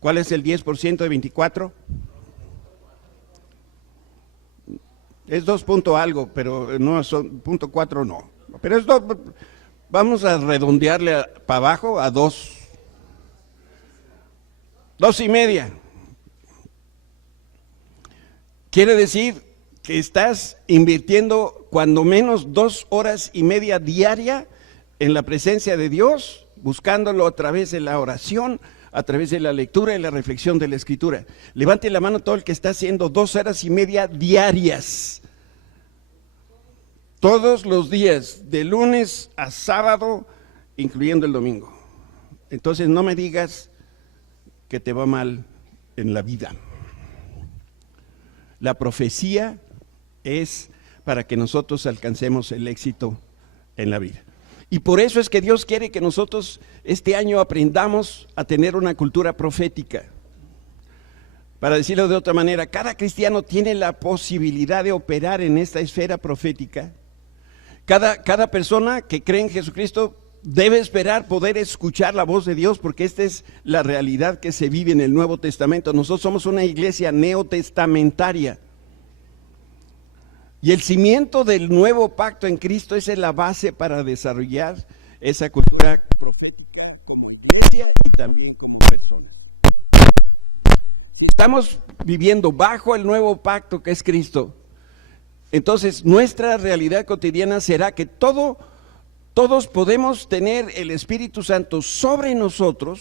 ¿Cuál es el 10% de 24? Es 2 punto algo, pero no son punto 4 no. Pero es vamos a redondearle para abajo a 2. 2.5. Quiere decir que estás invirtiendo cuando menos 2.5 horas diaria en la presencia de Dios, buscándolo a través de la oración, a través de la lectura y la reflexión de la Escritura. Levante la mano todo el que está haciendo 2.5 horas diarias, todos los días, de lunes a sábado, incluyendo el domingo. Entonces no me digas que te va mal en la vida. La profecía es para que nosotros alcancemos el éxito en la vida. Y por eso es que Dios quiere que nosotros este año aprendamos a tener una cultura profética. Para decirlo de otra manera, cada cristiano tiene la posibilidad de operar en esta esfera profética. Cada persona que cree en Jesucristo debe esperar poder escuchar la voz de Dios, porque esta es la realidad que se vive en el Nuevo Testamento. Nosotros somos una iglesia neotestamentaria. Y el cimiento del nuevo pacto en Cristo es la base para desarrollar esa cultura profética como iglesia y también como persona. Estamos viviendo bajo el nuevo pacto que es Cristo. Entonces nuestra realidad cotidiana será que todos podemos tener el Espíritu Santo sobre nosotros,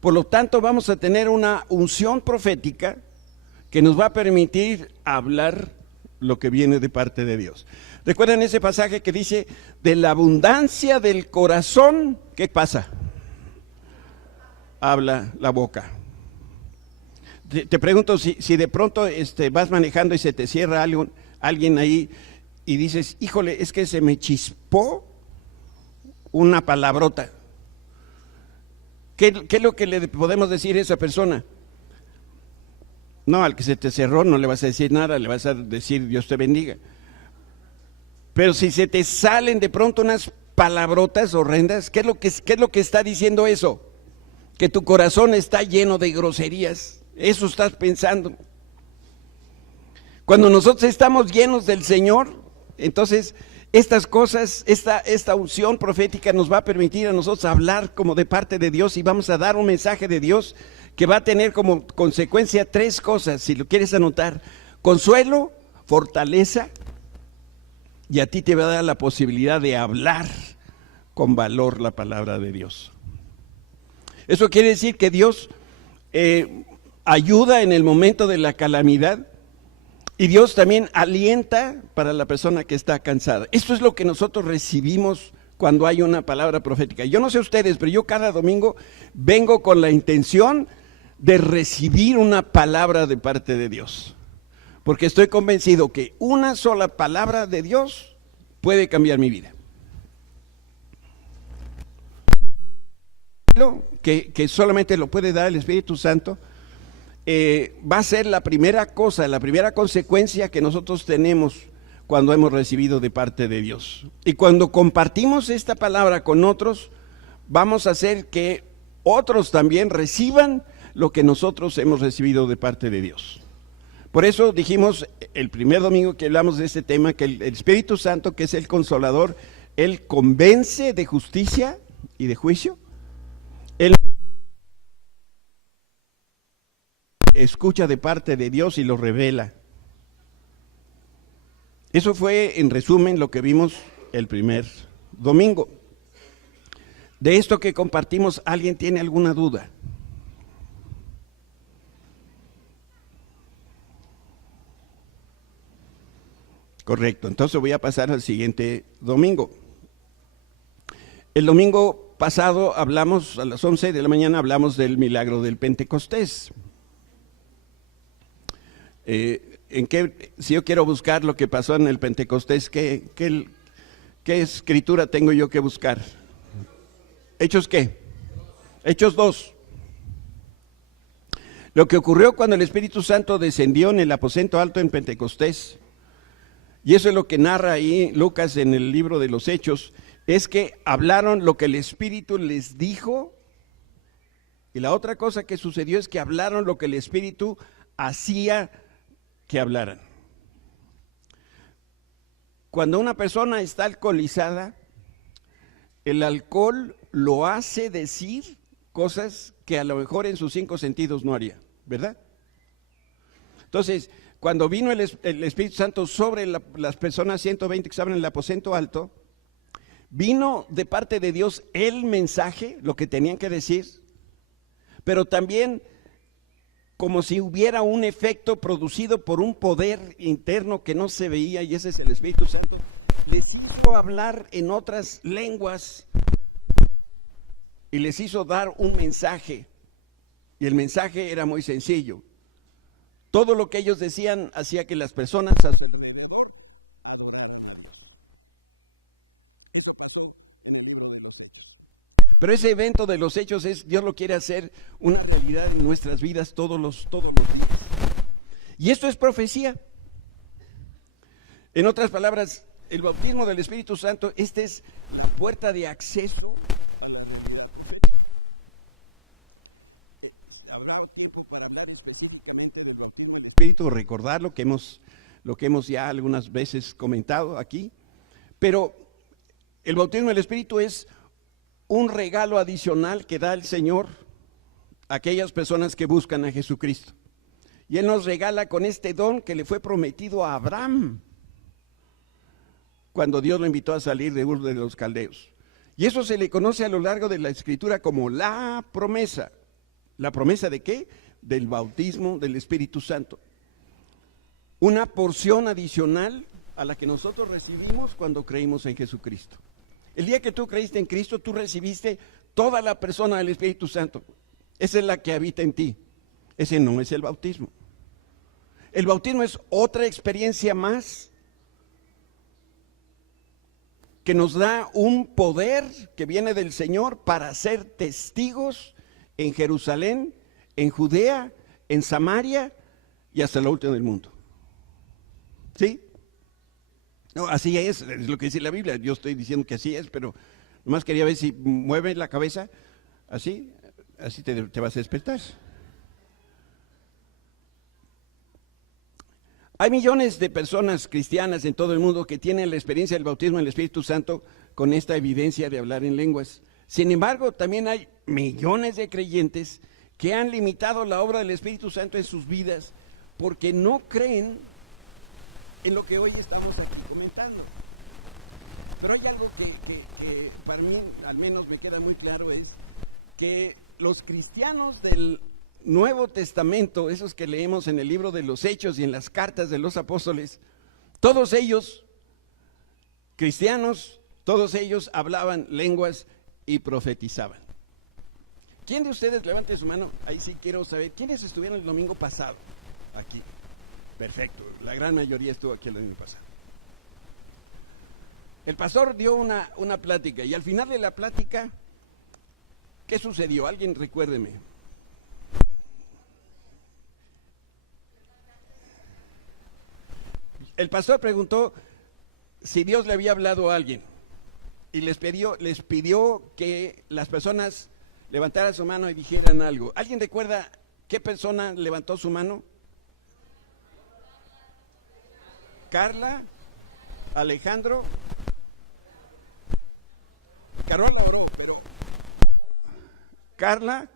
por lo tanto vamos a tener una unción profética que nos va a permitir hablar lo que viene de parte de Dios. ¿Recuerdan ese pasaje que dice, de la abundancia del corazón, qué pasa? Habla la boca. Te pregunto, si de pronto vas manejando y se te cierra alguien ahí y dices, híjole, es que se me chispó una palabrota. ¿Qué es lo que le podemos decir a esa persona? No, al que se te cerró no le vas a decir nada, le vas a decir Dios te bendiga. Pero si se te salen de pronto unas palabrotas horrendas, ¿qué es lo que está diciendo eso? Que tu corazón está lleno de groserías. Eso estás pensando. Cuando nosotros estamos llenos del Señor, entonces estas cosas, esta unción profética nos va a permitir a nosotros hablar como de parte de Dios y vamos a dar un mensaje de Dios que va a tener como consecuencia 3 cosas, si lo quieres anotar: consuelo, fortaleza, y a ti te va a dar la posibilidad de hablar con valor la palabra de Dios. Eso quiere decir que Dios ayuda en el momento de la calamidad y Dios también alienta para la persona que está cansada. Esto es lo que nosotros recibimos cuando hay una palabra profética. Yo no sé ustedes, pero yo cada domingo vengo con la intención de recibir una palabra de parte de Dios, porque estoy convencido que una sola palabra de Dios puede cambiar mi vida. Que solamente lo puede dar el Espíritu Santo, va a ser la primera cosa, la primera consecuencia que nosotros tenemos cuando hemos recibido de parte de Dios. Y cuando compartimos esta palabra con otros, vamos a hacer que otros también reciban lo que nosotros hemos recibido de parte de Dios. Por eso dijimos el primer domingo que hablamos de este tema, que el Espíritu Santo, que es el Consolador, Él convence de justicia y de juicio. Él escucha de parte de Dios y lo revela. Eso fue en resumen lo que vimos el primer domingo. De esto que compartimos, ¿alguien tiene alguna duda? Correcto, entonces voy a pasar al siguiente domingo. El domingo pasado hablamos, a las 11 de la mañana hablamos del milagro del Pentecostés. Si yo quiero buscar lo que pasó en el Pentecostés, ¿qué escritura tengo yo que buscar? ¿Hechos qué? Hechos 2. Lo que ocurrió cuando el Espíritu Santo descendió en el aposento alto en Pentecostés, y eso es lo que narra ahí Lucas en el libro de los Hechos, es que hablaron lo que el Espíritu les dijo Y la otra cosa que sucedió es que hablaron lo que el Espíritu hacía que hablaran. Cuando una persona está alcoholizada, el alcohol lo hace decir cosas que a lo mejor en sus 5 sentidos no haría, ¿verdad? Entonces, cuando vino el Espíritu Santo sobre las personas 120 que estaban en el aposento alto, vino de parte de Dios el mensaje, lo que tenían que decir, pero también como si hubiera un efecto producido por un poder interno que no se veía, y ese es el Espíritu Santo. Les hizo hablar en otras lenguas y les hizo dar un mensaje, y el mensaje era muy sencillo. Todo lo que ellos decían hacía que las personas a su alrededor. Eso pasó en el libro de los Hechos. Pero ese evento de los Hechos Dios lo quiere hacer una realidad en nuestras vidas todos los días. Y esto es profecía. En otras palabras, el bautismo del Espíritu Santo, esta es la puerta de acceso. Habrá tiempo para hablar específicamente del bautismo del Espíritu, recordar lo que hemos ya algunas veces comentado aquí, pero el bautismo del Espíritu es un regalo adicional que da el Señor a aquellas personas que buscan a Jesucristo. Y Él nos regala con este don que le fue prometido a Abraham cuando Dios lo invitó a salir de Ur de los Caldeos. Y eso se le conoce a lo largo de la Escritura como la promesa. ¿La promesa de qué? Del bautismo del Espíritu Santo. Una porción adicional a la que nosotros recibimos cuando creímos en Jesucristo. El día que tú creíste en Cristo, tú recibiste toda la persona del Espíritu Santo. Esa es la que habita en ti. Ese no es el bautismo. El bautismo es otra experiencia más que nos da un poder que viene del Señor para ser testigos en Jerusalén, en Judea, en Samaria y hasta la última del mundo. ¿Sí? No, así es lo que dice la Biblia. Yo estoy diciendo que así es, pero nomás quería ver si mueves la cabeza, así te vas a despertar. Hay millones de personas cristianas en todo el mundo que tienen la experiencia del bautismo en el Espíritu Santo con esta evidencia de hablar en lenguas. Sin embargo, también hay millones de creyentes que han limitado la obra del Espíritu Santo en sus vidas porque no creen en lo que hoy estamos aquí comentando. Pero hay algo que para mí, al menos me queda muy claro, es que los cristianos del Nuevo Testamento, esos que leemos en el libro de los Hechos y en las cartas de los apóstoles, todos ellos, cristianos, todos ellos hablaban lenguas y profetizaban. ¿Quién de ustedes, levante su mano? Ahí sí quiero saber, ¿quiénes estuvieron el domingo pasado aquí? Perfecto, la gran mayoría estuvo aquí el domingo pasado. El pastor dio una plática y al final de la plática, ¿qué sucedió? Alguien recuérdeme. El pastor preguntó si Dios le había hablado a alguien y les pidió que las personas levantaran su mano y dijeran algo. ¿Alguien recuerda qué persona levantó su mano? Carla, Alejandro, Carola oró, pero Carla,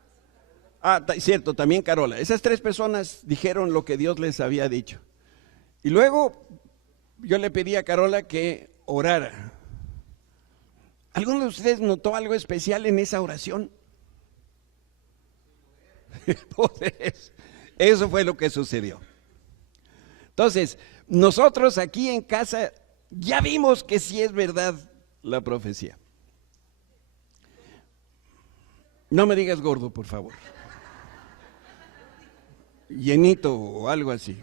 cierto, también Carola. Esas 3 personas dijeron lo que Dios les había dicho. Y luego yo le pedí a Carola que orara. ¿Alguno de ustedes notó algo especial en esa oración? Pues eso fue lo que sucedió. Entonces, nosotros aquí en casa ya vimos que sí es verdad la profecía. No me digas gordo, por favor. Llenito o algo así.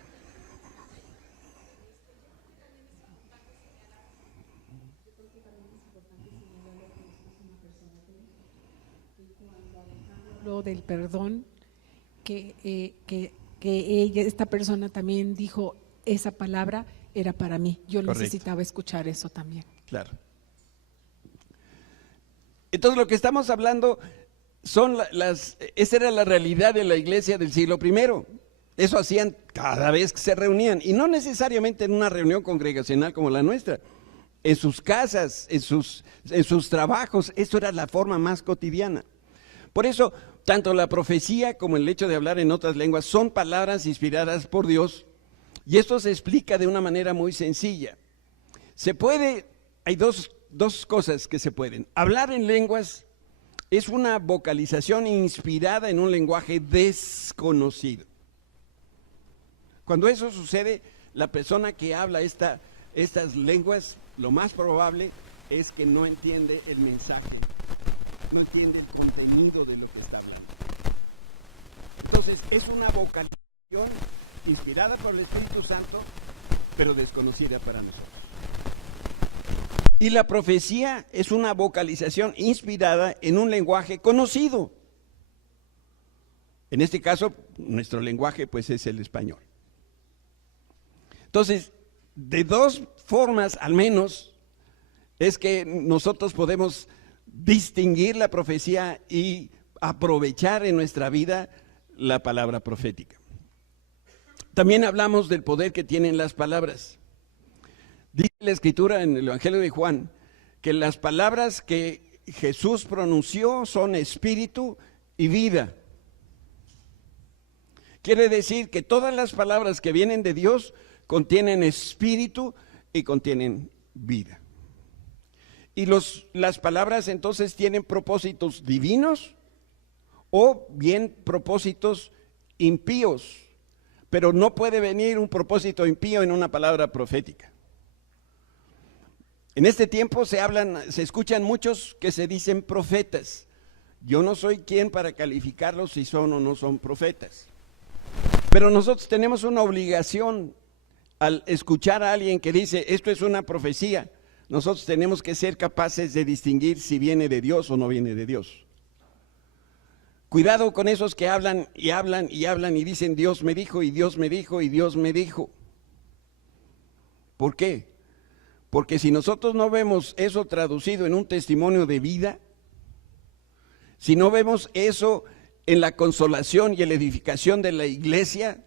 Del perdón, que ella, esta persona también dijo, esa palabra era para mí. Yo Correcto. Necesitaba escuchar eso también. Claro. Entonces lo que estamos hablando esa era la realidad de la iglesia del siglo I. Eso hacían cada vez que se reunían, y no necesariamente en una reunión congregacional como la nuestra, en sus casas, en sus trabajos. Eso era la forma más cotidiana. Por eso, tanto la profecía como el hecho de hablar en otras lenguas son palabras inspiradas por Dios, y esto se explica de una manera muy sencilla. Hay dos cosas que se pueden. Hablar en lenguas es una vocalización inspirada en un lenguaje desconocido. Cuando eso sucede, la persona que habla estas lenguas, lo más probable es que no entiende el mensaje, no entiende el contenido de lo que está hablando. Entonces, es una vocalización inspirada por el Espíritu Santo, pero desconocida para nosotros. Y la profecía es una vocalización inspirada en un lenguaje conocido. En este caso, nuestro lenguaje pues es el español. Entonces, de dos formas al menos es que nosotros podemos distinguir la profecía y aprovechar en nuestra vida la palabra profética. También hablamos del poder que tienen las palabras. Dice la Escritura en el Evangelio de Juan que las palabras que Jesús pronunció son espíritu y vida. Quiere decir que todas las palabras que vienen de Dios contienen espíritu y contienen vida. Y las palabras entonces tienen propósitos divinos o bien propósitos impíos, pero no puede venir un propósito impío en una palabra profética. En este tiempo se escuchan muchos que se dicen profetas. Yo no soy quien para calificarlos si son o no son profetas. Pero nosotros tenemos una obligación al escuchar a alguien que dice, esto es una profecía. Nosotros tenemos que ser capaces de distinguir si viene de Dios o no viene de Dios. Cuidado con esos que hablan y hablan y hablan y dicen, Dios me dijo y Dios me dijo y Dios me dijo. ¿Por qué? Porque si nosotros no vemos eso traducido en un testimonio de vida, si no vemos eso en la consolación y en la edificación de la iglesia,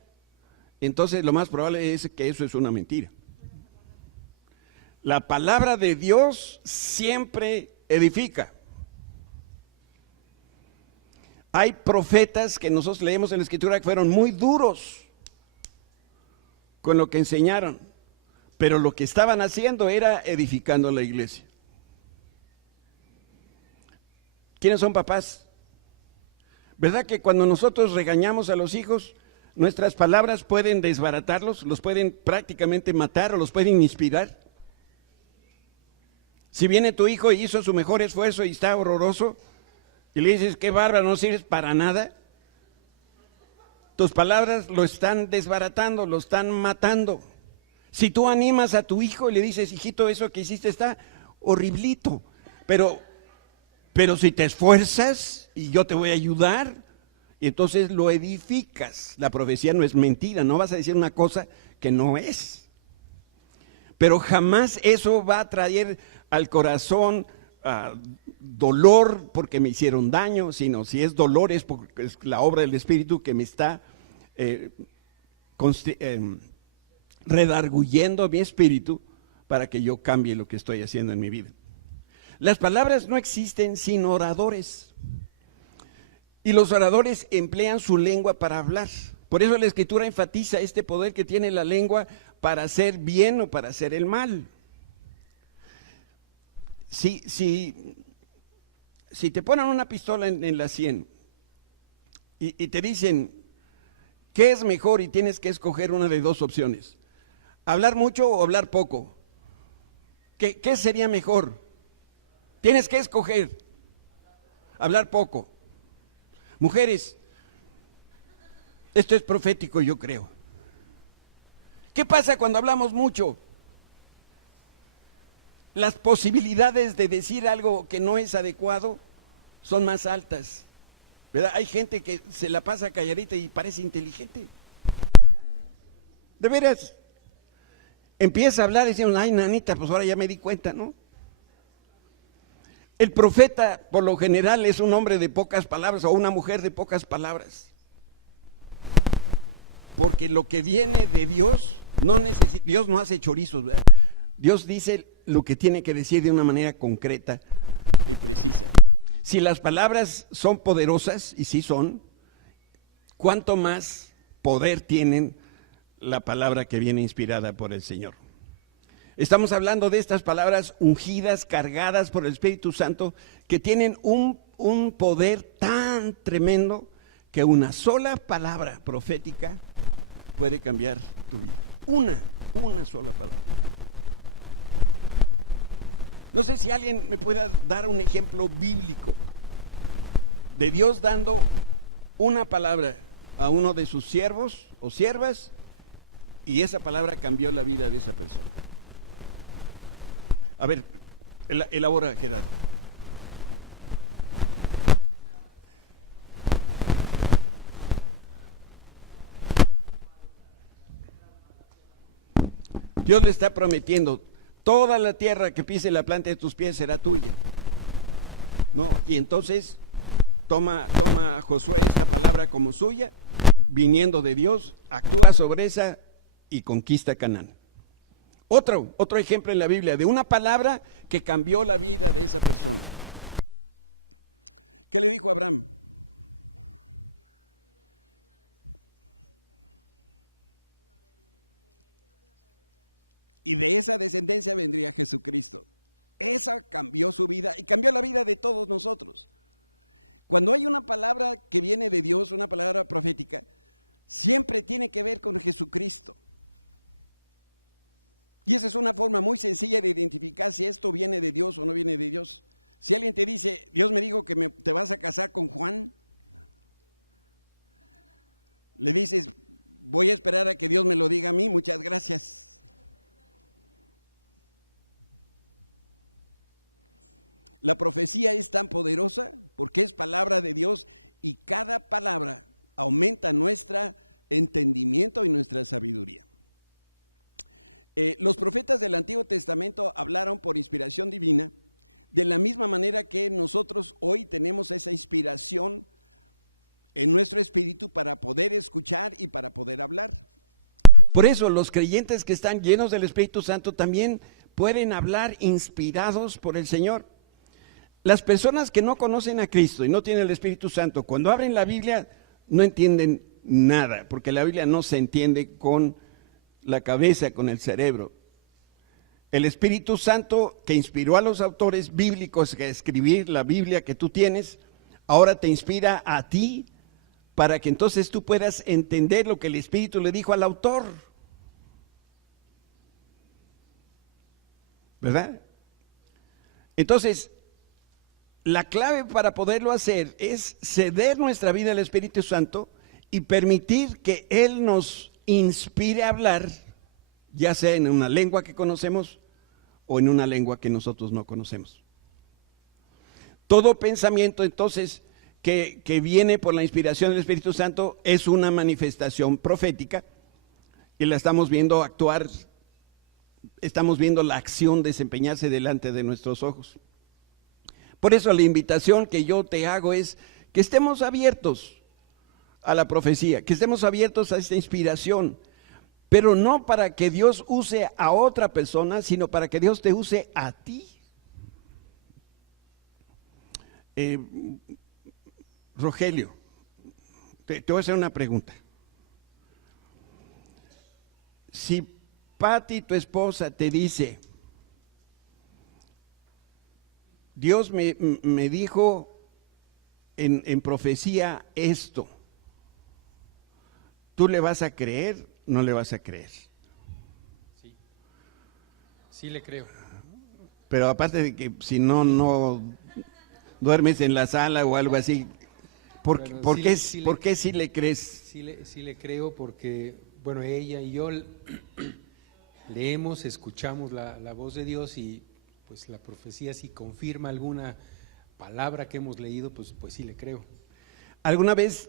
entonces lo más probable es que eso es una mentira. La palabra de Dios siempre edifica. Hay profetas que nosotros leemos en la Escritura que fueron muy duros con lo que enseñaron, pero lo que estaban haciendo era edificando la iglesia. ¿Quiénes son papás? ¿Verdad que cuando nosotros regañamos a los hijos, nuestras palabras pueden desbaratarlos, los pueden prácticamente matar o los pueden inspirar? Si viene tu hijo y hizo su mejor esfuerzo y está horroroso, y le dices, qué bárbaro, no sirves para nada, tus palabras lo están desbaratando, lo están matando. Si tú animas a tu hijo y le dices, hijito, eso que hiciste está horriblito, pero si te esfuerzas y yo te voy a ayudar, y entonces lo edificas. La profecía no es mentira, no vas a decir una cosa que no es. Pero jamás eso va a traer al corazón dolor porque me hicieron daño, sino si es dolor es porque es la obra del Espíritu que me está redarguyendo mi espíritu para que yo cambie lo que estoy haciendo en mi vida. Las palabras no existen sin oradores. Y los oradores emplean su lengua para hablar. Por eso la Escritura enfatiza este poder que tiene la lengua para hacer bien o para hacer el mal. Si te ponen una pistola en la sien y te dicen, ¿qué es mejor? Y tienes que escoger una de dos opciones. ¿Hablar mucho o hablar poco? ¿Qué sería mejor? Tienes que escoger. Hablar poco. Mujeres, esto es profético, yo creo. ¿Qué pasa cuando hablamos mucho? Las posibilidades de decir algo que no es adecuado son más altas, ¿verdad? Hay gente que se la pasa calladita y parece inteligente. De veras, empieza a hablar y dice, ay, nanita, pues ahora ya me di cuenta, ¿no? El profeta, por lo general, es un hombre de pocas palabras o una mujer de pocas palabras. Porque lo que viene de Dios, Dios no hace chorizos, ¿verdad? Dios dice lo que tiene que decir de una manera concreta. Si las palabras son poderosas, y sí son, ¿cuánto más poder tienen la palabra que viene inspirada por el Señor? Estamos hablando de estas palabras ungidas, cargadas por el Espíritu Santo, que tienen un poder tan tremendo que una sola palabra profética puede cambiar tu vida. Una sola palabra. No sé si alguien me pueda dar un ejemplo bíblico de Dios dando una palabra a uno de sus siervos o siervas y esa palabra cambió la vida de esa persona. A ver, elabora, Gerardo. Dios le está prometiendo, toda la tierra que pise la planta de tus pies será tuya. ¿No? Y entonces toma Josué esta palabra como suya, viniendo de Dios, actúa sobre esa y conquista Canaán. Otro ejemplo en la Biblia de una palabra que cambió la vida de esa persona. ¿Qué le dijo Abraham? Y de esa descendencia vendría Jesucristo. Esa cambió su vida y cambió la vida de todos nosotros. Cuando hay una palabra que viene de Dios, una palabra profética, siempre tiene que ver con Jesucristo. Y esa es una forma muy sencilla de identificar si esto viene de Dios o no viene de Dios. Si alguien te dice, Dios me dijo que te vas a casar con Juan, le dices, voy a esperar a que Dios me lo diga a mí, muchas gracias. La profecía es tan poderosa porque es palabra de Dios y cada palabra aumenta nuestro entendimiento y nuestra sabiduría. Los profetas del Antiguo Testamento hablaron por inspiración divina de la misma manera que nosotros hoy tenemos esa inspiración en nuestro espíritu para poder escuchar y para poder hablar. Por eso los creyentes que están llenos del Espíritu Santo también pueden hablar inspirados por el Señor. Las personas que no conocen a Cristo y no tienen el Espíritu Santo, cuando abren la Biblia no entienden nada, porque la Biblia no se entiende con la cabeza, con el cerebro. El Espíritu Santo que inspiró a los autores bíblicos a escribir la Biblia que tú tienes, ahora te inspira a ti para que entonces tú puedas entender lo que el Espíritu le dijo al autor. ¿Verdad? Entonces, la clave para poderlo hacer es ceder nuestra vida al Espíritu Santo y permitir que Él nos inspire a hablar, ya sea en una lengua que conocemos o en una lengua que nosotros no conocemos. Todo pensamiento entonces que viene por la inspiración del Espíritu Santo es una manifestación profética y la estamos viendo actuar, estamos viendo la acción desempeñarse delante de nuestros ojos. Por eso la invitación que yo te hago es que estemos abiertos a la profecía, que estemos abiertos a esta inspiración, pero no para que Dios use a otra persona, sino para que Dios te use a ti. Rogelio, te voy a hacer una pregunta. Si Pati, tu esposa, te dice, Dios me dijo en profecía esto, ¿tú le vas a creer? ¿No le vas a creer? Sí le creo. Pero aparte de que si no duermes en la sala o algo así, ¿por qué sí le crees? Sí le creo porque, bueno, ella y yo leemos, escuchamos la voz de Dios y pues la profecía si confirma alguna palabra que hemos leído, pues sí le creo. ¿Alguna vez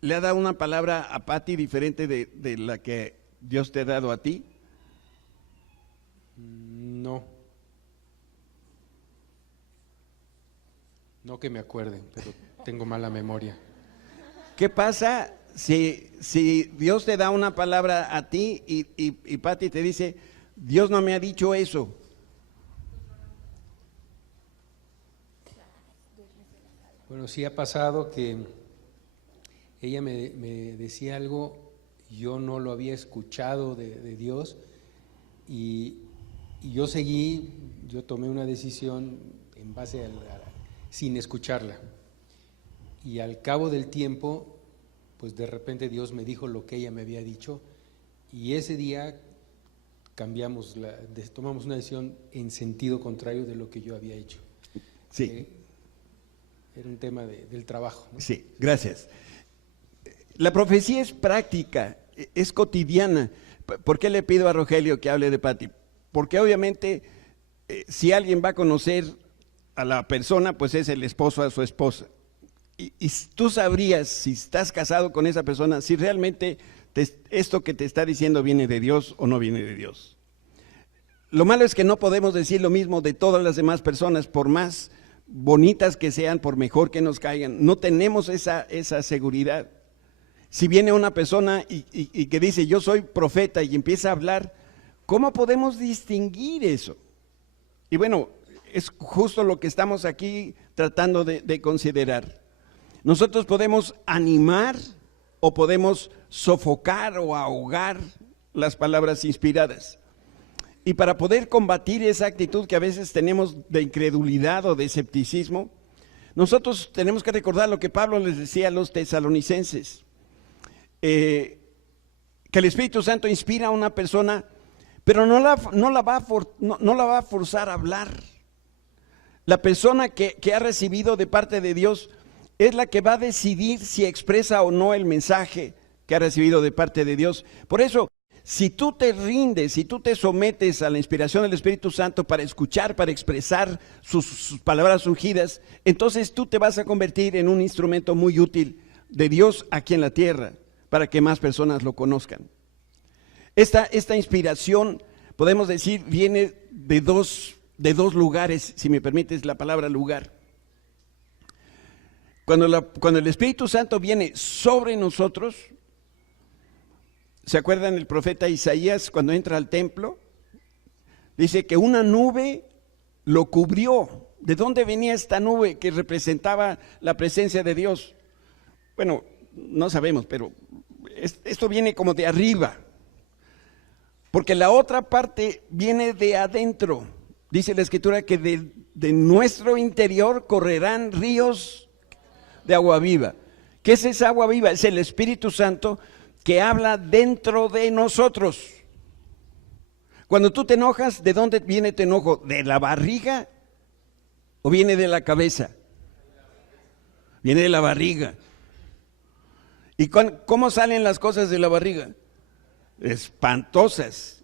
le ha dado una palabra a Pati diferente de la que Dios te ha dado a ti? No. No que me acuerde, pero tengo mala memoria. ¿Qué pasa si Dios te da una palabra a ti y Pati te dice, Dios no me ha dicho eso? Bueno, sí ha pasado que ella me decía algo, yo no lo había escuchado de Dios y yo tomé una decisión en base sin escucharla. Y al cabo del tiempo, pues de repente Dios me dijo lo que ella me había dicho y ese día tomamos una decisión en sentido contrario de lo que yo había hecho. Sí. Era un tema del trabajo, ¿no? Sí, gracias. La profecía es práctica, es cotidiana. ¿Por qué le pido a Rogelio que hable de Pati? Porque obviamente si alguien va a conocer a la persona, pues es el esposo a su esposa. Y tú sabrías, si estás casado con esa persona, si realmente esto que te está diciendo viene de Dios o no viene de Dios. Lo malo es que no podemos decir lo mismo de todas las demás personas, por más bonitas que sean, por mejor que nos caigan. No tenemos esa seguridad. Si viene una persona y que dice, yo soy profeta y empieza a hablar, ¿cómo podemos distinguir eso? Y bueno, es justo lo que estamos aquí tratando de considerar. Nosotros podemos animar o podemos sofocar o ahogar las palabras inspiradas. Y para poder combatir esa actitud que a veces tenemos de incredulidad o de escepticismo, nosotros tenemos que recordar lo que Pablo les decía a los tesalonicenses, que el Espíritu Santo inspira a una persona, pero no la va a forzar a hablar. La persona que ha recibido de parte de Dios es la que va a decidir si expresa o no el mensaje que ha recibido de parte de Dios. Por eso, si tú te rindes, si tú te sometes a la inspiración del Espíritu Santo para escuchar, para expresar sus palabras ungidas, entonces tú te vas a convertir en un instrumento muy útil de Dios aquí en la tierra, para que más personas lo conozcan. Esta inspiración, podemos decir, viene de dos lugares, si me permites la palabra lugar. Cuando el Espíritu Santo viene sobre nosotros, ¿se acuerdan el profeta Isaías cuando entra al templo? Dice que una nube lo cubrió. ¿De dónde venía esta nube que representaba la presencia de Dios? Bueno, no sabemos, pero esto viene como de arriba, porque la otra parte viene de adentro. Dice la Escritura que de nuestro interior correrán ríos de agua viva. ¿Qué es esa agua viva? Es el Espíritu Santo que habla dentro de nosotros. Cuando tú te enojas, ¿de dónde viene tu enojo? ¿De la barriga o viene de la cabeza? Viene de la barriga. ¿Y cómo salen las cosas de la barriga? Espantosas,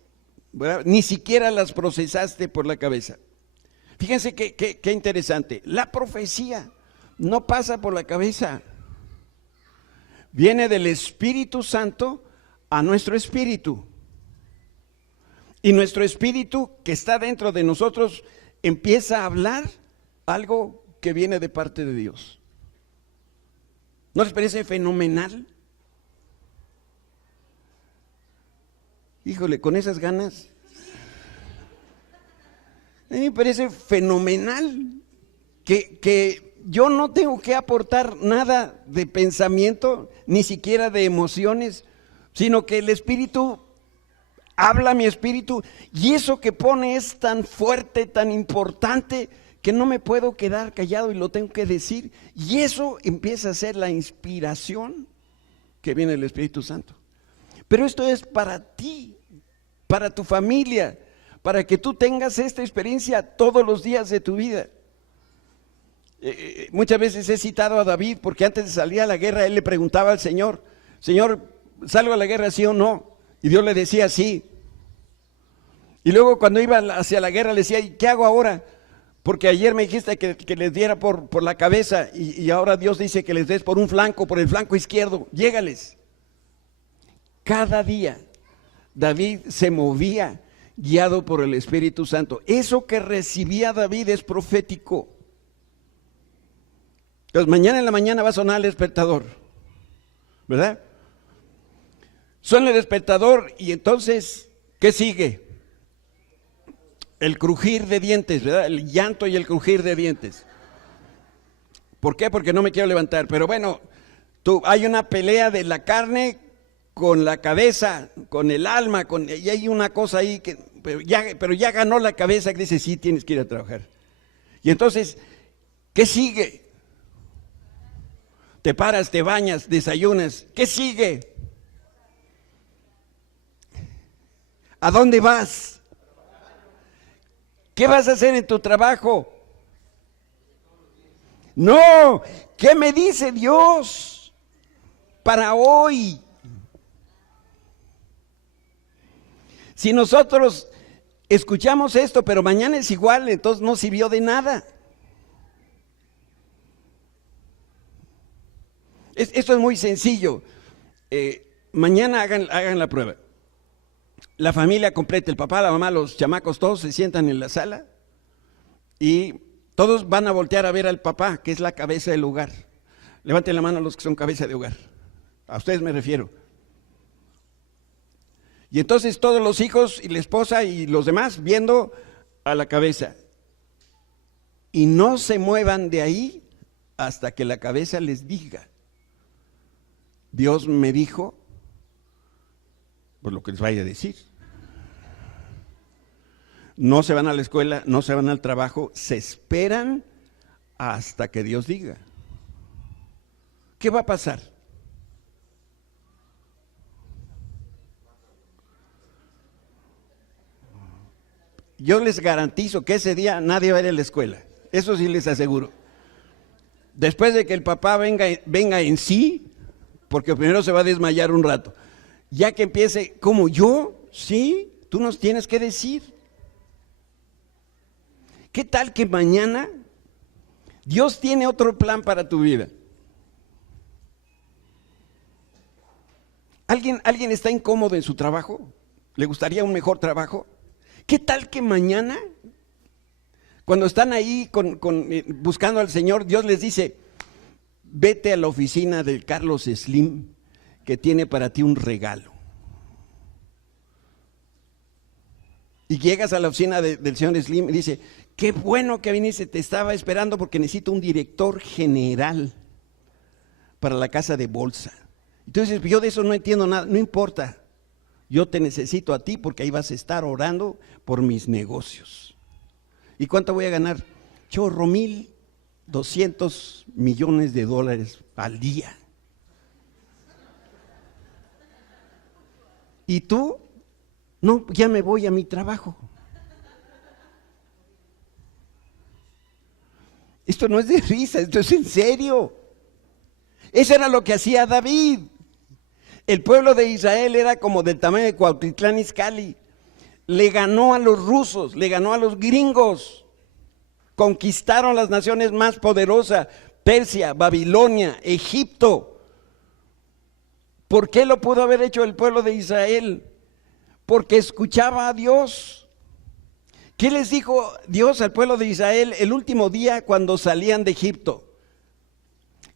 ¿verdad? Ni siquiera las procesaste por la cabeza. Fíjense qué interesante. La profecía no pasa por la cabeza. Viene del Espíritu Santo a nuestro espíritu. Y nuestro espíritu que está dentro de nosotros empieza a hablar algo que viene de parte de Dios. ¿No les parece fenomenal? Híjole, con esas ganas. A mí me parece fenomenal que yo no tengo que aportar nada de pensamiento, ni siquiera de emociones, sino que el Espíritu habla a mi espíritu y eso que pone es tan fuerte, tan importante, que no me puedo quedar callado y lo tengo que decir, y eso empieza a ser la inspiración que viene del Espíritu Santo. Pero esto es para ti, para tu familia, para que tú tengas esta experiencia todos los días de tu vida. Muchas veces he citado a David porque antes de salir a la guerra él le preguntaba al Señor, Señor, ¿salgo a la guerra sí o no? Y Dios le decía sí. Y luego cuando iba hacia la guerra le decía, ¿y qué hago ahora? Porque ayer me dijiste que les diera por la cabeza y ahora Dios dice que les des por un flanco, por el flanco izquierdo, llégales. Cada día David se movía guiado por el Espíritu Santo. Eso que recibía David es profético. Entonces mañana en la mañana va a sonar el despertador, ¿verdad? Suena el despertador y entonces, ¿qué sigue? El crujir de dientes, ¿verdad? El llanto y el crujir de dientes. ¿Por qué? Porque no me quiero levantar. Pero bueno, hay una pelea de la carne con la cabeza, con el alma, y hay una cosa ahí que, pero ya ganó la cabeza que dice, sí, tienes que ir a trabajar. Y entonces, ¿qué sigue? Te paras, te bañas, desayunas. ¿Qué sigue? ¿A dónde vas? ¿Qué vas a hacer en tu trabajo? No, ¿qué me dice Dios para hoy? Si nosotros escuchamos esto, pero mañana es igual, entonces no sirvió de nada. Esto es muy sencillo. Mañana hagan la prueba. La familia completa, el papá, la mamá, los chamacos, todos se sientan en la sala y todos van a voltear a ver al papá, que es la cabeza del hogar. Levanten la mano los que son cabeza de hogar. A ustedes me refiero. Y entonces todos los hijos y la esposa y los demás viendo a la cabeza. Y no se muevan de ahí hasta que la cabeza les diga: Dios me dijo, por lo que les vaya a decir. No se van a la escuela, no se van al trabajo, se esperan hasta que Dios diga. ¿Qué va a pasar? Yo les garantizo que ese día nadie va a ir a la escuela, eso sí les aseguro. Después de que el papá venga en sí, porque primero se va a desmayar un rato, ya que empiece, como yo, sí, tú nos tienes que decir. ¿Qué tal que mañana Dios tiene otro plan para tu vida? ¿Alguien está incómodo en su trabajo? ¿Le gustaría un mejor trabajo? ¿Qué tal que mañana, cuando están ahí buscando al Señor, Dios les dice: vete a la oficina de Carlos Slim, que tiene para ti un regalo? Y llegas a la oficina del señor Slim y dice: qué bueno que viniste, te estaba esperando porque necesito un director general para la casa de bolsa. Entonces, yo de eso no entiendo nada, no importa, yo te necesito a ti porque ahí vas a estar orando por mis negocios. ¿Y cuánto voy a ganar? Chorro, $1,200 millones al día. ¿Y tú? No, ya me voy a mi trabajo. Esto no es de risa, esto es en serio. Eso era lo que hacía David. El pueblo de Israel era como del tamaño de Cuautitlán Izcalli. Le ganó a los rusos, le ganó a los gringos. Conquistaron las naciones más poderosas: Persia, Babilonia, Egipto. ¿Por qué lo pudo haber hecho el pueblo de Israel? Porque escuchaba a Dios. ¿Qué les dijo Dios al pueblo de Israel el último día cuando salían de Egipto?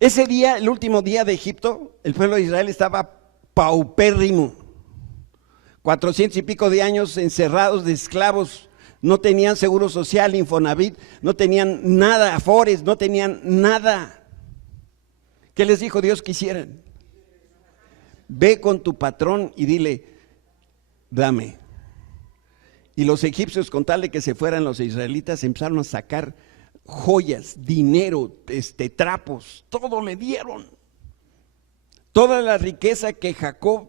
Ese día, el último día de Egipto, el pueblo de Israel estaba paupérrimo. 400 y pico de años encerrados de esclavos, no tenían seguro social, Infonavit, no tenían nada, Afores, no tenían nada. ¿Qué les dijo Dios que hicieran? Ve con tu patrón y dile: dame. Y los egipcios, con tal de que se fueran los israelitas, empezaron a sacar joyas, dinero, trapos, todo le dieron. Toda la riqueza que Jacob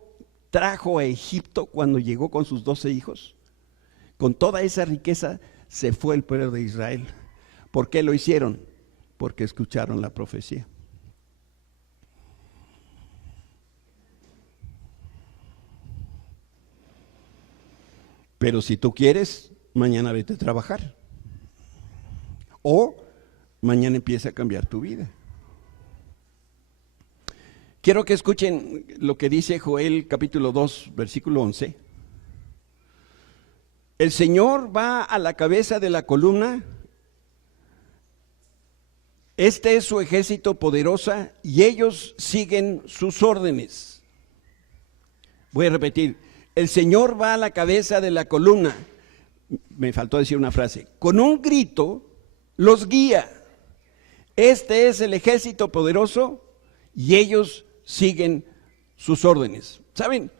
trajo a Egipto cuando llegó con sus 12 hijos, con toda esa riqueza se fue el pueblo de Israel. ¿Por qué lo hicieron? Porque escucharon la profecía. Pero si tú quieres, mañana vete a trabajar. O mañana empieza a cambiar tu vida. Quiero que escuchen lo que dice Joel capítulo 2, versículo 11. El Señor va a la cabeza de la columna Este es su ejército poderoso y ellos siguen sus órdenes. Voy a repetir, el Señor va a la cabeza de la columna. Me faltó decir una frase. Con un grito los guía. Este es el ejército poderoso y ellos siguen sus órdenes. ¿Saben?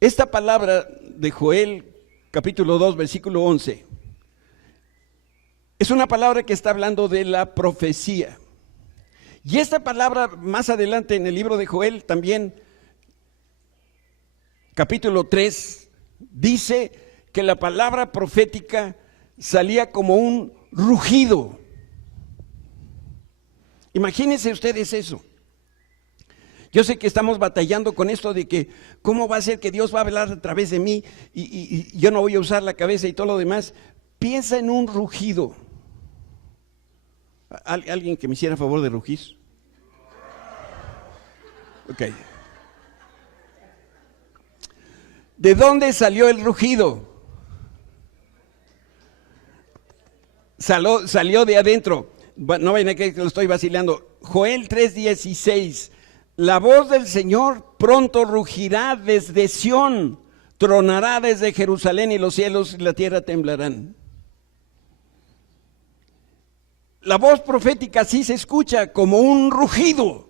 Esta palabra de Joel, capítulo 2, versículo 11, es una palabra que está hablando de la profecía. Y esta palabra más adelante en el libro de Joel también, capítulo 3, dice que la palabra profética salía como un rugido. Imagínense ustedes eso. Yo sé que estamos batallando con esto de que cómo va a ser que Dios va a hablar a través de mí y yo no voy a usar la cabeza y todo lo demás. Piensa en un rugido. ¿Alguien que me hiciera favor de rugir? Ok. ¿De dónde salió el rugido? Salió de adentro. No vayan a creer que lo estoy vacilando. Joel 3:16. La voz del Señor pronto rugirá desde Sión, tronará desde Jerusalén y los cielos y la tierra temblarán. La voz profética sí se escucha como un rugido.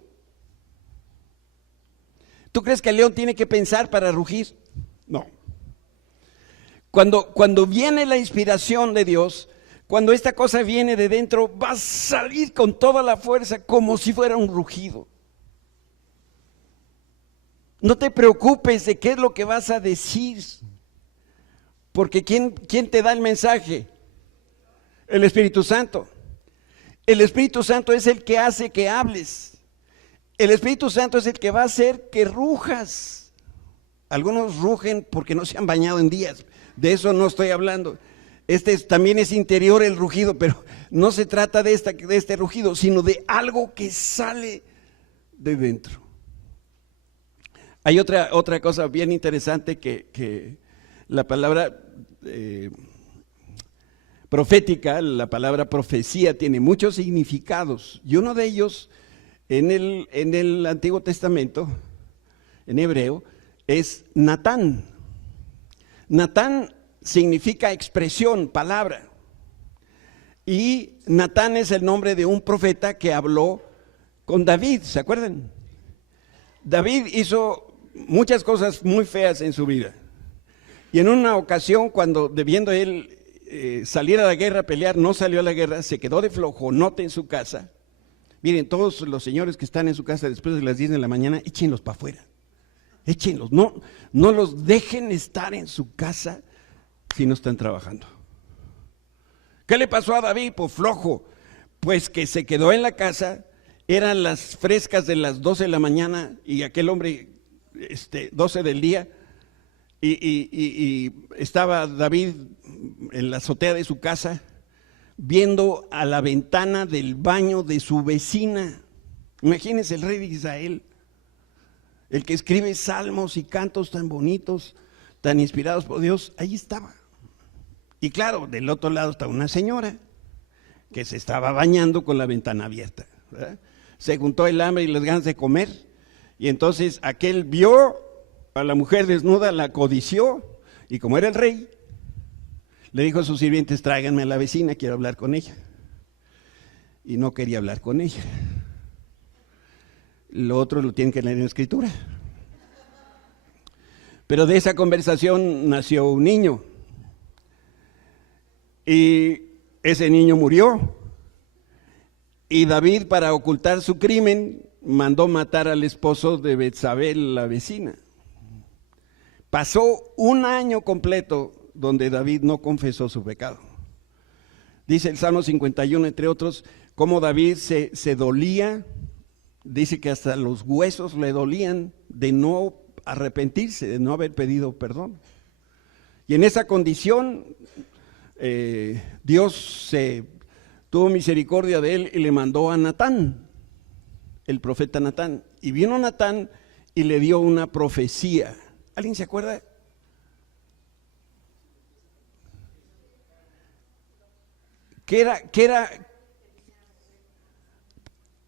¿Tú crees que el león tiene que pensar para rugir? No. Cuando viene la inspiración de Dios, cuando esta cosa viene de dentro, va a salir con toda la fuerza como si fuera un rugido. No te preocupes de qué es lo que vas a decir, porque ¿quién te da el mensaje? El Espíritu Santo. El Espíritu Santo es el que hace que hables. El Espíritu Santo es el que va a hacer que rujas. Algunos rugen porque no se han bañado en días. De eso no estoy hablando. También es interior el rugido, pero no se trata de este rugido, sino de algo que sale de dentro. Hay otra cosa bien interesante que la palabra profética, la palabra profecía tiene muchos significados y uno de ellos en el Antiguo Testamento, en hebreo, es Natán. Natán significa expresión, palabra. Y Natán es el nombre de un profeta que habló con David, ¿se acuerdan? David hizo muchas cosas muy feas en su vida. Y en una ocasión, cuando debiendo él salir a la guerra, pelear, no salió a la guerra, se quedó de flojonote en su casa. Miren, todos los señores que están en su casa después de las 10 de la mañana, échenlos para afuera. Échenlos, no los dejen estar en su casa si no están trabajando. ¿Qué le pasó a David? Pues flojo, pues que se quedó en la casa. Eran las frescas de las 12 de la mañana y aquel hombre 12 del día y estaba David en la azotea de su casa viendo a la ventana del baño de su vecina. Imagínense, el rey de Israel, el que escribe salmos y cantos tan bonitos, tan inspirados por Dios, ahí estaba. Y claro, del otro lado está una señora que se estaba bañando con la ventana abierta, ¿verdad? Se juntó el hambre y las ganas de comer, y entonces aquel vio a la mujer desnuda, la codició, y como era el rey, le dijo a sus sirvientes: tráiganme a la vecina, quiero hablar con ella. Y no quería hablar con ella. Lo otro lo tienen que leer en la Escritura. Pero de esa conversación nació un niño, y ese niño murió. Y David, para ocultar su crimen, mandó matar al esposo de Betsabé, la vecina. Pasó un año completo donde David no confesó su pecado. Dice el Salmo 51, entre otros, cómo David se dolía. Dice que hasta los huesos le dolían de no arrepentirse, de no haber pedido perdón. Y en esa condición, Dios tuvo misericordia de él y le mandó a Natán, el profeta Natán. Y vino Natán y le dio una profecía. ¿Alguien se acuerda? ¿Qué era?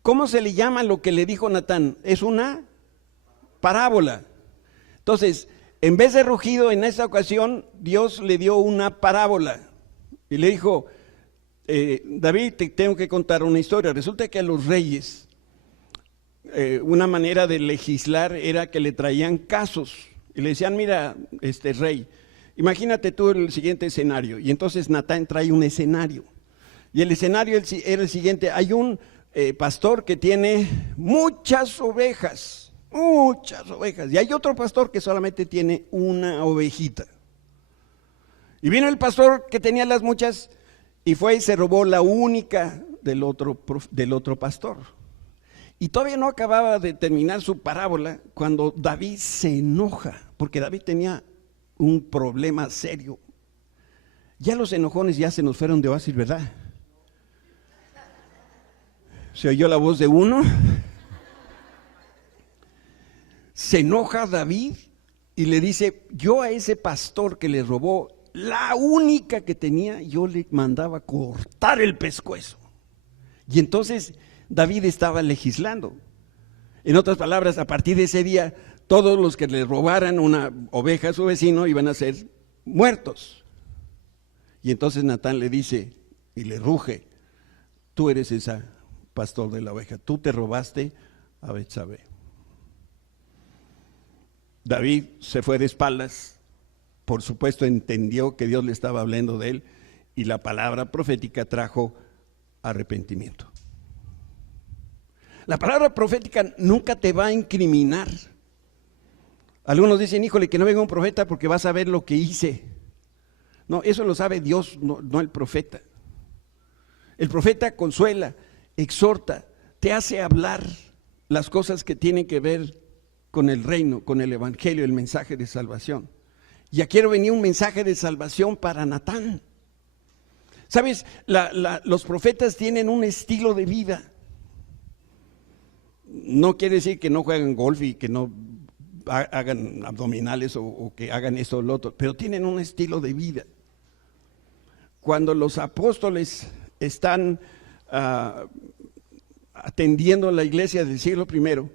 ¿Cómo se le llama lo que le dijo Natán? Es una parábola. Entonces, en vez de rugido, en esa ocasión, Dios le dio una parábola. Y le dijo, David, te tengo que contar una historia. Resulta que a los reyes, una manera de legislar era que le traían casos. Y le decían, mira, rey, imagínate tú el siguiente escenario. Y entonces Natán trae un escenario. Y el escenario era el siguiente. Hay un pastor que tiene muchas ovejas. Y hay otro pastor que solamente tiene una ovejita. Y vino el pastor que tenía las muchas y fue y se robó la única del otro pastor. Y todavía no acababa de terminar su parábola cuando David se enoja, porque David tenía un problema serio. Ya los enojones ya se nos fueron de oasis, ¿verdad? ¿Se oyó la voz de uno? Se enoja David y le dice, yo a ese pastor que le robó la única que tenía, yo le mandaba cortar el pescuezo. Y entonces David estaba legislando. En otras palabras, a partir de ese día, todos los que le robaran una oveja a su vecino iban a ser muertos. Y entonces Natán le dice y le ruge, tú eres ese pastor de la oveja, tú te robaste a Betsabé. David se fue de espaldas, por supuesto entendió que Dios le estaba hablando de él y la palabra profética trajo arrepentimiento. La palabra profética nunca te va a incriminar. Algunos dicen, híjole, que no venga un profeta porque vas a ver lo que hice. No, eso lo sabe Dios, no el profeta. El profeta consuela, exhorta, te hace hablar las cosas que tienen que ver con el reino, con el evangelio, el mensaje de salvación. Y aquí venía un mensaje de salvación para Natán. ¿Sabes? Los profetas tienen un estilo de vida. No quiere decir que no jueguen golf y que no hagan abdominales o que hagan esto o lo otro, pero tienen un estilo de vida. Cuando los apóstoles están atendiendo la iglesia del siglo I,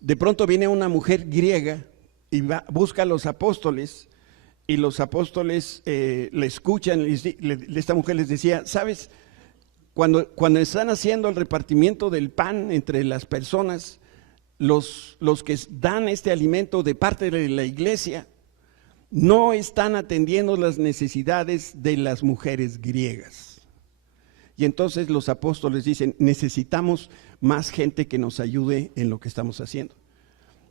de pronto viene una mujer griega y busca a los apóstoles, y los apóstoles le escuchan, esta mujer les decía, ¿sabes? Cuando están haciendo el repartimiento del pan entre las personas, los que dan este alimento de parte de la iglesia, no están atendiendo las necesidades de las mujeres griegas. Y entonces los apóstoles dicen, necesitamos más gente que nos ayude en lo que estamos haciendo.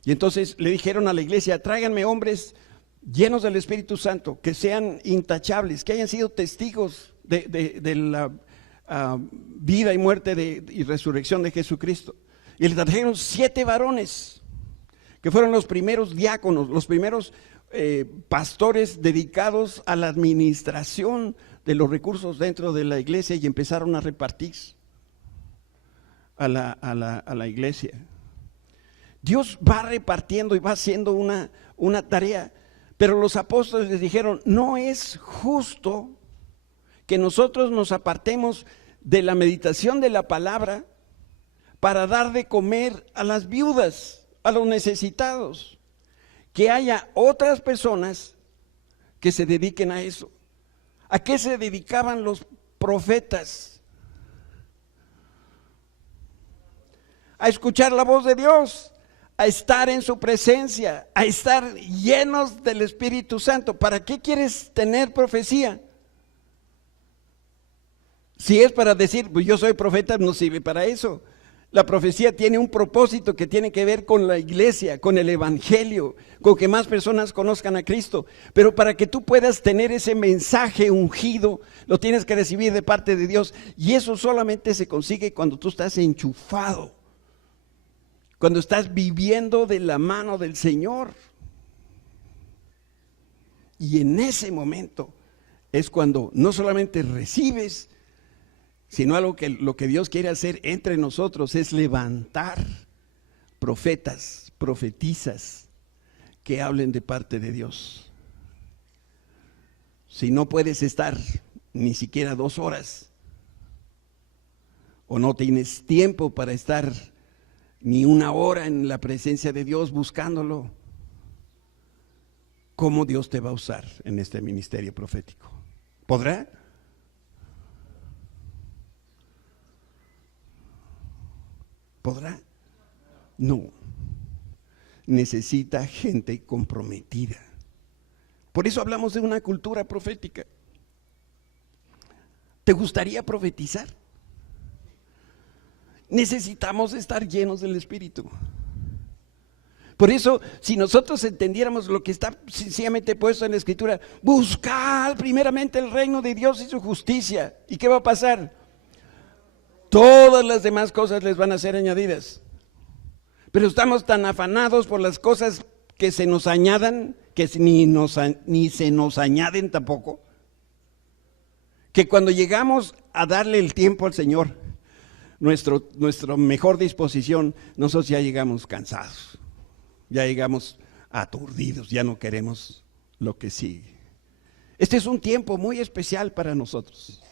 Y entonces le dijeron a la iglesia, tráiganme hombres llenos del Espíritu Santo, que sean intachables, que hayan sido testigos de la vida y muerte y resurrección de Jesucristo. Y le trajeron 7 varones, que fueron los primeros diáconos, los primeros pastores dedicados a la administración de los recursos dentro de la iglesia, y empezaron a repartir a la iglesia. Dios va repartiendo y va haciendo una tarea, pero los apóstoles les dijeron, no es justo que nosotros nos apartemos de la meditación de la palabra para dar de comer a las viudas, a los necesitados, que haya otras personas que se dediquen a eso. ¿A qué se dedicaban los profetas? A escuchar la voz de Dios, a estar en su presencia, a estar llenos del Espíritu Santo. ¿Para qué quieres tener profecía? Si es para decir, pues yo soy profeta, no sirve para eso. La profecía tiene un propósito que tiene que ver con la iglesia, con el evangelio, con que más personas conozcan a Cristo. Pero para que tú puedas tener ese mensaje ungido, lo tienes que recibir de parte de Dios. Y eso solamente se consigue cuando tú estás enchufado, cuando estás viviendo de la mano del Señor. Y en ese momento es cuando no solamente recibes, sino lo que Dios quiere hacer entre nosotros es levantar profetas, profetizas que hablen de parte de Dios. Si no puedes estar ni siquiera 2 horas o no tienes tiempo para estar ni una hora en la presencia de Dios buscándolo, ¿cómo Dios te va a usar en este ministerio profético? ¿Podrá? ¿Podrá? No. Necesita gente comprometida. Por eso hablamos de una cultura profética. ¿Te gustaría profetizar? Necesitamos estar llenos del Espíritu. Por eso, si nosotros entendiéramos lo que está sencillamente puesto en la Escritura, buscad primeramente el reino de Dios y su justicia. ¿Y qué va a pasar? Todas las demás cosas les van a ser añadidas. Pero estamos tan afanados por las cosas que se nos añadan, que ni se nos añaden tampoco, que cuando llegamos a darle el tiempo al Señor, nuestra mejor disposición, nosotros ya llegamos cansados, ya llegamos aturdidos, ya no queremos lo que sigue. Este es un tiempo muy especial para nosotros.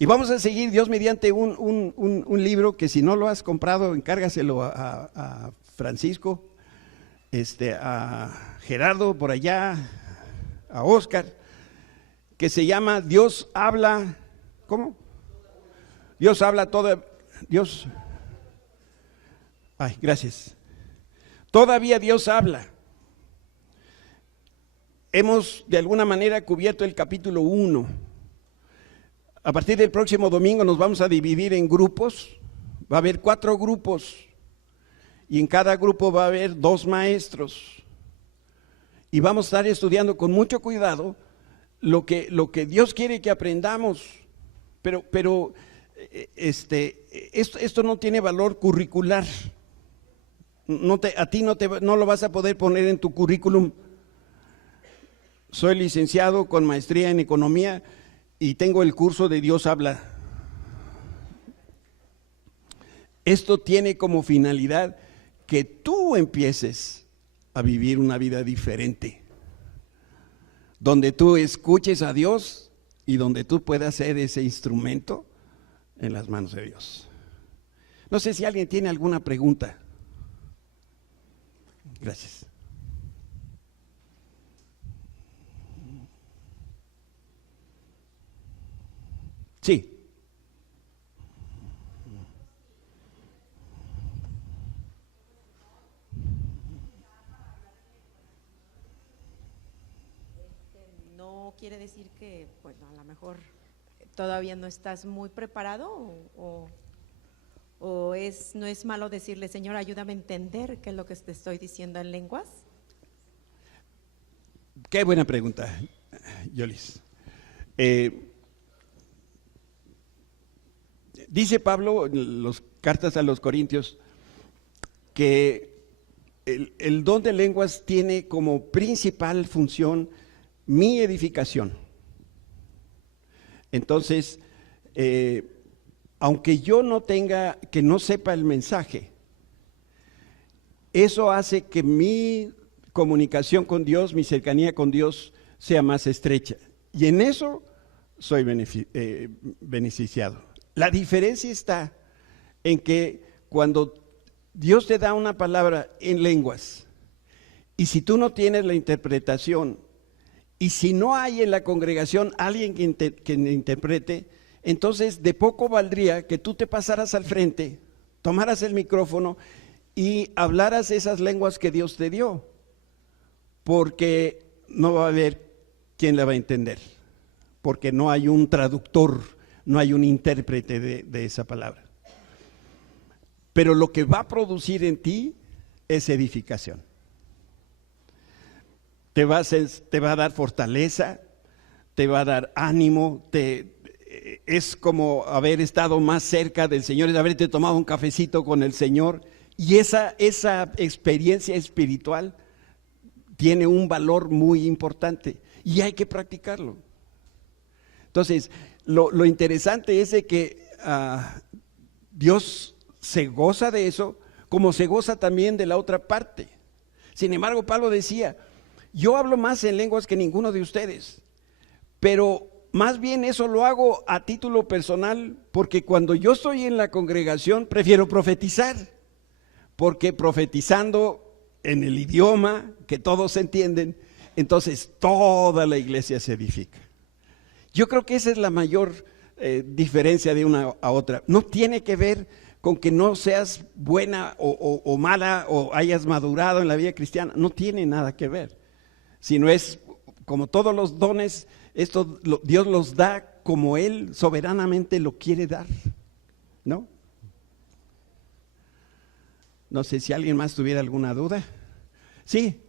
Y vamos a seguir, Dios mediante, un libro que si no lo has comprado, encárgaselo a Francisco, a Gerardo por allá, a Oscar, que se llama Dios habla, ¿cómo? Dios habla gracias. Todavía Dios habla. Hemos de alguna manera cubierto el capítulo 1. A partir del próximo domingo nos vamos a dividir en grupos. Va a haber 4 grupos y en cada grupo va a haber 2 maestros. Y vamos a estar estudiando con mucho cuidado lo que Dios quiere que aprendamos. Pero esto no tiene valor curricular. A ti no lo vas a poder poner en tu currículum. Soy licenciado con maestría en economía y tengo el curso de Dios habla. Esto tiene como finalidad que tú empieces a vivir una vida diferente, donde tú escuches a Dios y donde tú puedas ser ese instrumento en las manos de Dios. No sé si alguien tiene alguna pregunta. Gracias. Sí. No quiere decir que, bueno, a lo mejor todavía no estás muy preparado o no es malo decirle, Señor, ayúdame a entender qué es lo que te estoy diciendo en lenguas. Qué buena pregunta, Yolis. Dice Pablo en las cartas a los Corintios que el don de lenguas tiene como principal función mi edificación. Entonces, aunque yo no sepa el mensaje, eso hace que mi comunicación con Dios, mi cercanía con Dios sea más estrecha. Y en eso soy beneficiado. La diferencia está en que cuando Dios te da una palabra en lenguas, y si tú no tienes la interpretación, y si no hay en la congregación alguien que interprete, entonces de poco valdría que tú te pasaras al frente, tomaras el micrófono y hablaras esas lenguas que Dios te dio, porque no va a haber quien la va a entender, porque no hay un traductor, no hay un intérprete de esa palabra. Pero lo que va a producir en ti es edificación. Te va a dar fortaleza, te va a dar ánimo, es como haber estado más cerca del Señor, es haberte tomado un cafecito con el Señor, y esa experiencia espiritual tiene un valor muy importante y hay que practicarlo. Entonces, lo interesante es de que Dios se goza de eso, como se goza también de la otra parte. Sin embargo, Pablo decía, yo hablo más en lenguas que ninguno de ustedes, pero más bien eso lo hago a título personal, porque cuando yo estoy en la congregación prefiero profetizar, porque profetizando en el idioma que todos entienden, entonces toda la iglesia se edifica. Yo creo que esa es la mayor diferencia de una a otra. No tiene que ver con que no seas buena o mala o hayas madurado en la vida cristiana, no tiene nada que ver, sino es como todos los dones, Dios los da como Él soberanamente lo quiere dar, ¿no? No sé si alguien más tuviera alguna duda. Sí.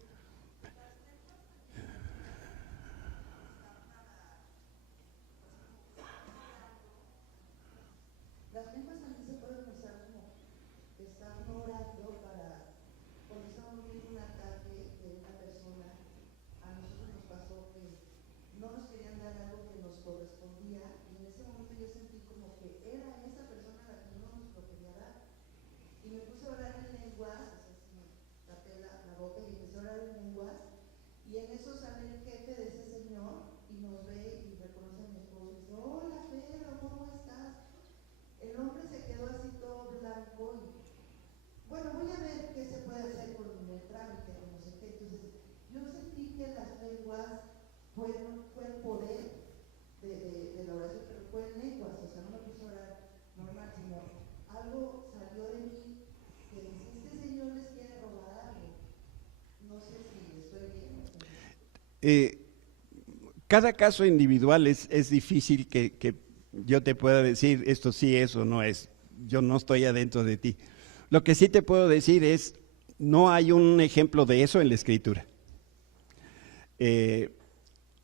Cada caso individual es difícil que yo te pueda decir esto sí es o no es. Yo no estoy adentro de ti. Lo que sí te puedo decir es, no hay un ejemplo de eso en la Escritura.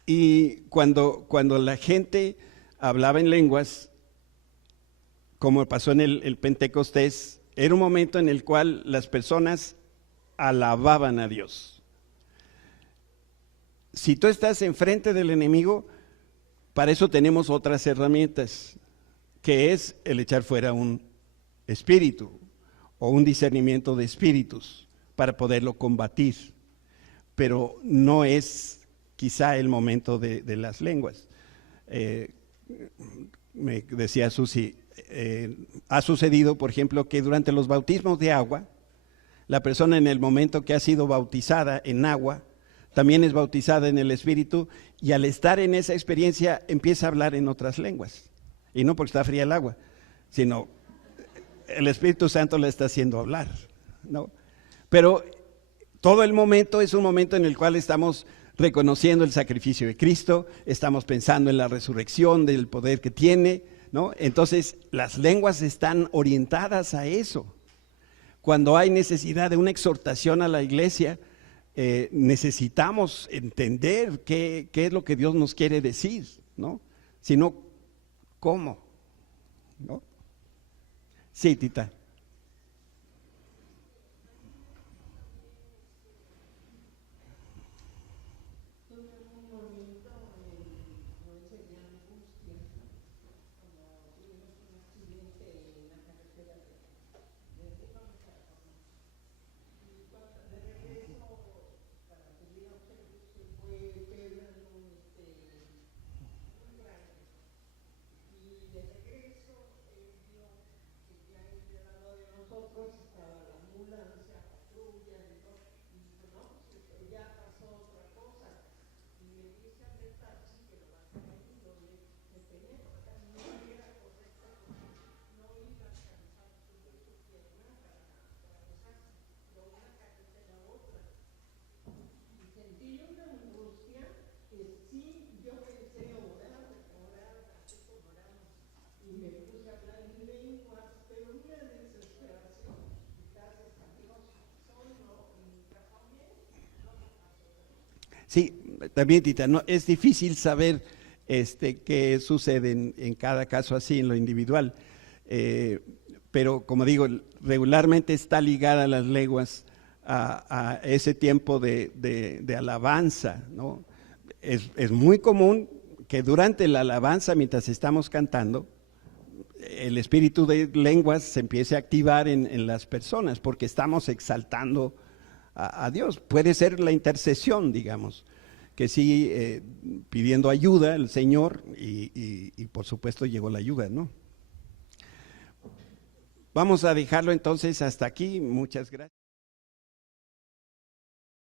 Y cuando la gente hablaba en lenguas, como pasó en el Pentecostés, era un momento en el cual las personas alababan a Dios. Si tú estás enfrente del enemigo, para eso tenemos otras herramientas, que es el echar fuera un espíritu o un discernimiento de espíritus para poderlo combatir. Pero no es quizá el momento de las lenguas. Me decía Susi, ha sucedido, por ejemplo, que durante los bautismos de agua, la persona en el momento que ha sido bautizada en agua, también es bautizada en el Espíritu, y al estar en esa experiencia empieza a hablar en otras lenguas. Y no porque está fría el agua, sino el Espíritu Santo le está haciendo hablar, ¿no? Pero todo el momento es un momento en el cual estamos reconociendo el sacrificio de Cristo, estamos pensando en la resurrección, del poder que tiene, ¿no? Entonces las lenguas están orientadas a eso. Cuando hay necesidad de una exhortación a la iglesia, necesitamos entender qué es lo que Dios nos quiere decir, ¿no? Si no, ¿cómo? ¿No? Sí, Tita. Sí, también Tita, no, es difícil saber qué sucede en cada caso así, en lo individual, pero como digo, regularmente está ligada a las lenguas a ese tiempo de alabanza, ¿no? Es muy común que durante la alabanza, mientras estamos cantando, el espíritu de lenguas se empiece a activar en las personas, porque estamos exaltando a Dios. Puede ser la intercesión, digamos, que sí, pidiendo ayuda al Señor y por supuesto llegó la ayuda, ¿no? Vamos a dejarlo entonces hasta aquí. Muchas gracias.